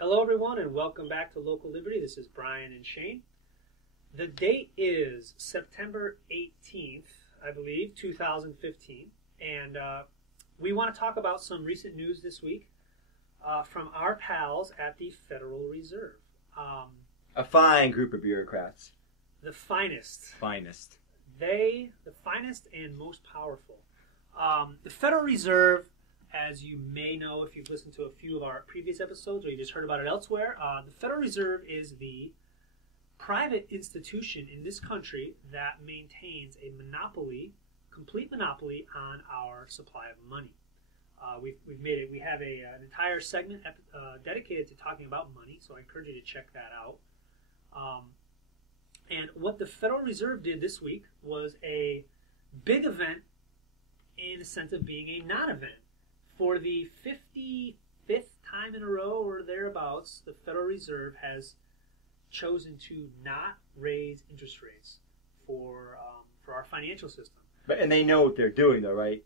Hello, everyone, and welcome back to Local Liberty. This is Brian and Shane. The date is September 18th, I believe, 2015, and we want to talk about some recent news this week from our pals at the Federal Reserve. A fine group of bureaucrats. The finest. Finest. The finest and most powerful. The Federal Reserve, as you may know if you've listened to a few of our previous episodes or you just heard about it elsewhere, the Federal Reserve is the private institution in this country that maintains a monopoly, complete monopoly on our supply of money. We've made it. We have an entire segment dedicated to talking about money, so I encourage you to check that out. And what the Federal Reserve did this week was a big event in the sense of being a non-event. For the 55th time in a row or thereabouts, the Federal Reserve has chosen to not raise interest rates for our financial system. And they know what they're doing, though, right?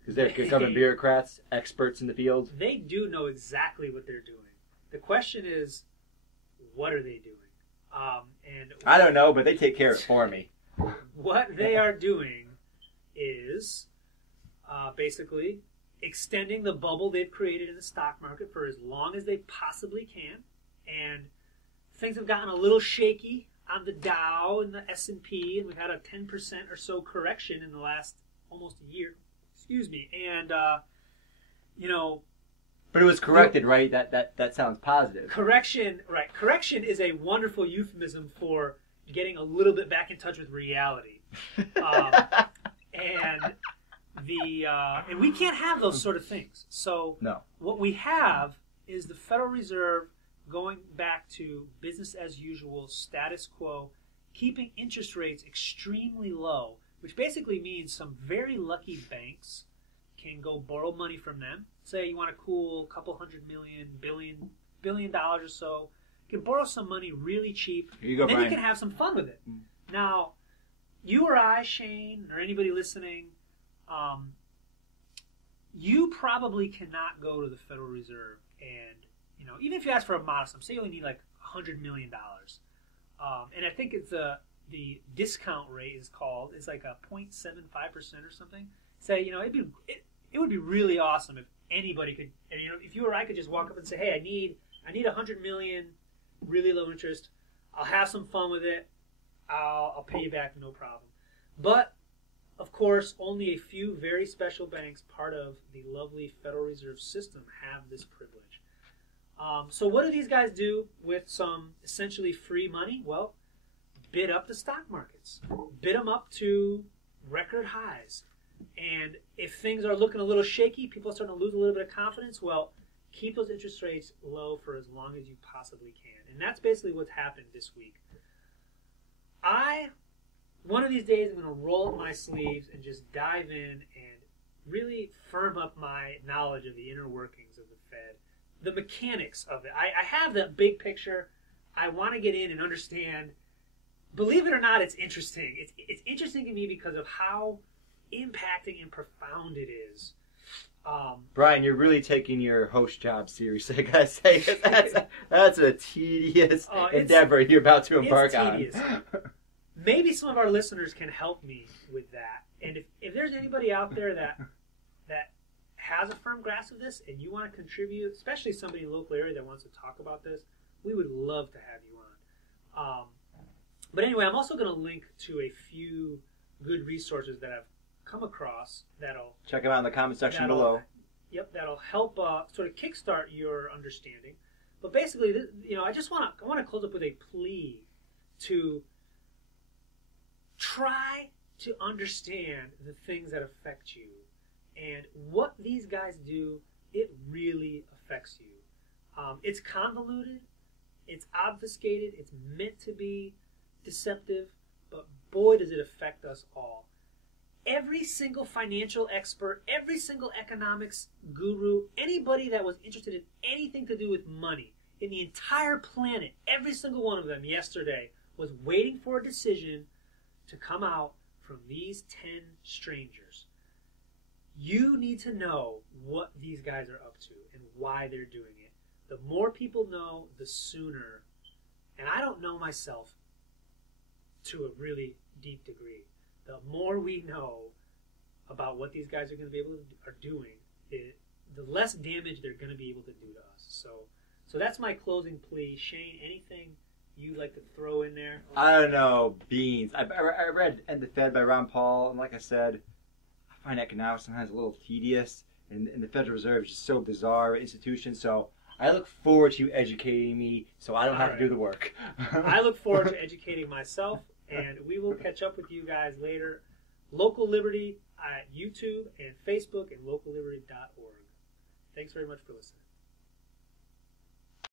Because they're government bureaucrats, experts in the field. They do know exactly what they're doing. The question is, what are they doing? And I don't know, but they take care of it for me. What they are doing is basically extending the bubble they've created in the stock market for as long as they possibly can. And things have gotten a little shaky on the Dow and the S&P, and we've had a 10% or so correction in the last almost a year. Excuse me. And, But it was corrected, right? That sounds positive. Correction, right. Correction is a wonderful euphemism for getting a little bit back in touch with reality. And we can't have those sort of things. So no. What we have is the Federal Reserve going back to business as usual, status quo, keeping interest rates extremely low, which basically means some very lucky banks can go borrow money from them. Say you want a cool couple billion dollars or so. You can borrow some money really cheap. Here you go, and then Brian. you can have some fun with it. Now, you or I, Shane, or anybody listening, you probably cannot go to the Federal Reserve and, even if you ask for a modest sum, say you only need like $100 million. And I think it's the discount rate is called, it's like a 0.75% or something. Say, it would be really awesome if anybody could, if you or I could just walk up and say, hey, I need $100 million, really low interest. I'll have some fun with it. I'll pay you back, no problem. But of course, only a few very special banks, part of the lovely Federal Reserve system, have this privilege. So what do these guys do with some essentially free money? Well, bid up the stock markets. Bid them up to record highs. And if things are looking a little shaky, people are starting to lose a little bit of confidence, well, keep those interest rates low for as long as you possibly can. And that's basically what's happened this week. One of these days, I'm going to roll up my sleeves and just dive in and really firm up my knowledge of the inner workings of the Fed, the mechanics of it. I have that big picture. I want to get in and understand. Believe it or not, it's interesting. It's interesting to me because of how impacting and profound it is. Brian, you're really taking your host job seriously, I gotta say. That's a tedious endeavor you're about to embark on. Maybe some of our listeners can help me with that. And if there's anybody out there that has a firm grasp of this and you want to contribute, especially somebody in the local area that wants to talk about this, we would love to have you on. But anyway, I'm also going to link to a few good resources that I've come across that'll check them out in the comment section below. Yep, that'll help sort of kickstart your understanding. But basically, I want to close up with a plea to try to understand the things that affect you. And what these guys do, it really affects you. It's convoluted, it's obfuscated, it's meant to be deceptive, but boy does it affect us all. Every single financial expert, every single economics guru, anybody that was interested in anything to do with money in the entire planet, every single one of them yesterday was waiting for a decision to come out from these 10 strangers. You need to know what these guys are up to and why they're doing it. The more people know, the sooner. And I don't know myself to a really deep degree. The more we know about what these guys are going to be able to are doing, the less damage they're going to be able to do to us. So that's my closing plea. Shane, anything you'd like to throw in there? I don't know. Beans. I read End the Fed by Ron Paul, and like I said, I find economics sometimes a little tedious, and the Federal Reserve is just so bizarre institution. So I look forward to you educating me so I don't have to do the work. I look forward to educating myself, and we will catch up with you guys later. Local Liberty at YouTube and Facebook and localliberty.org. Thanks very much for listening.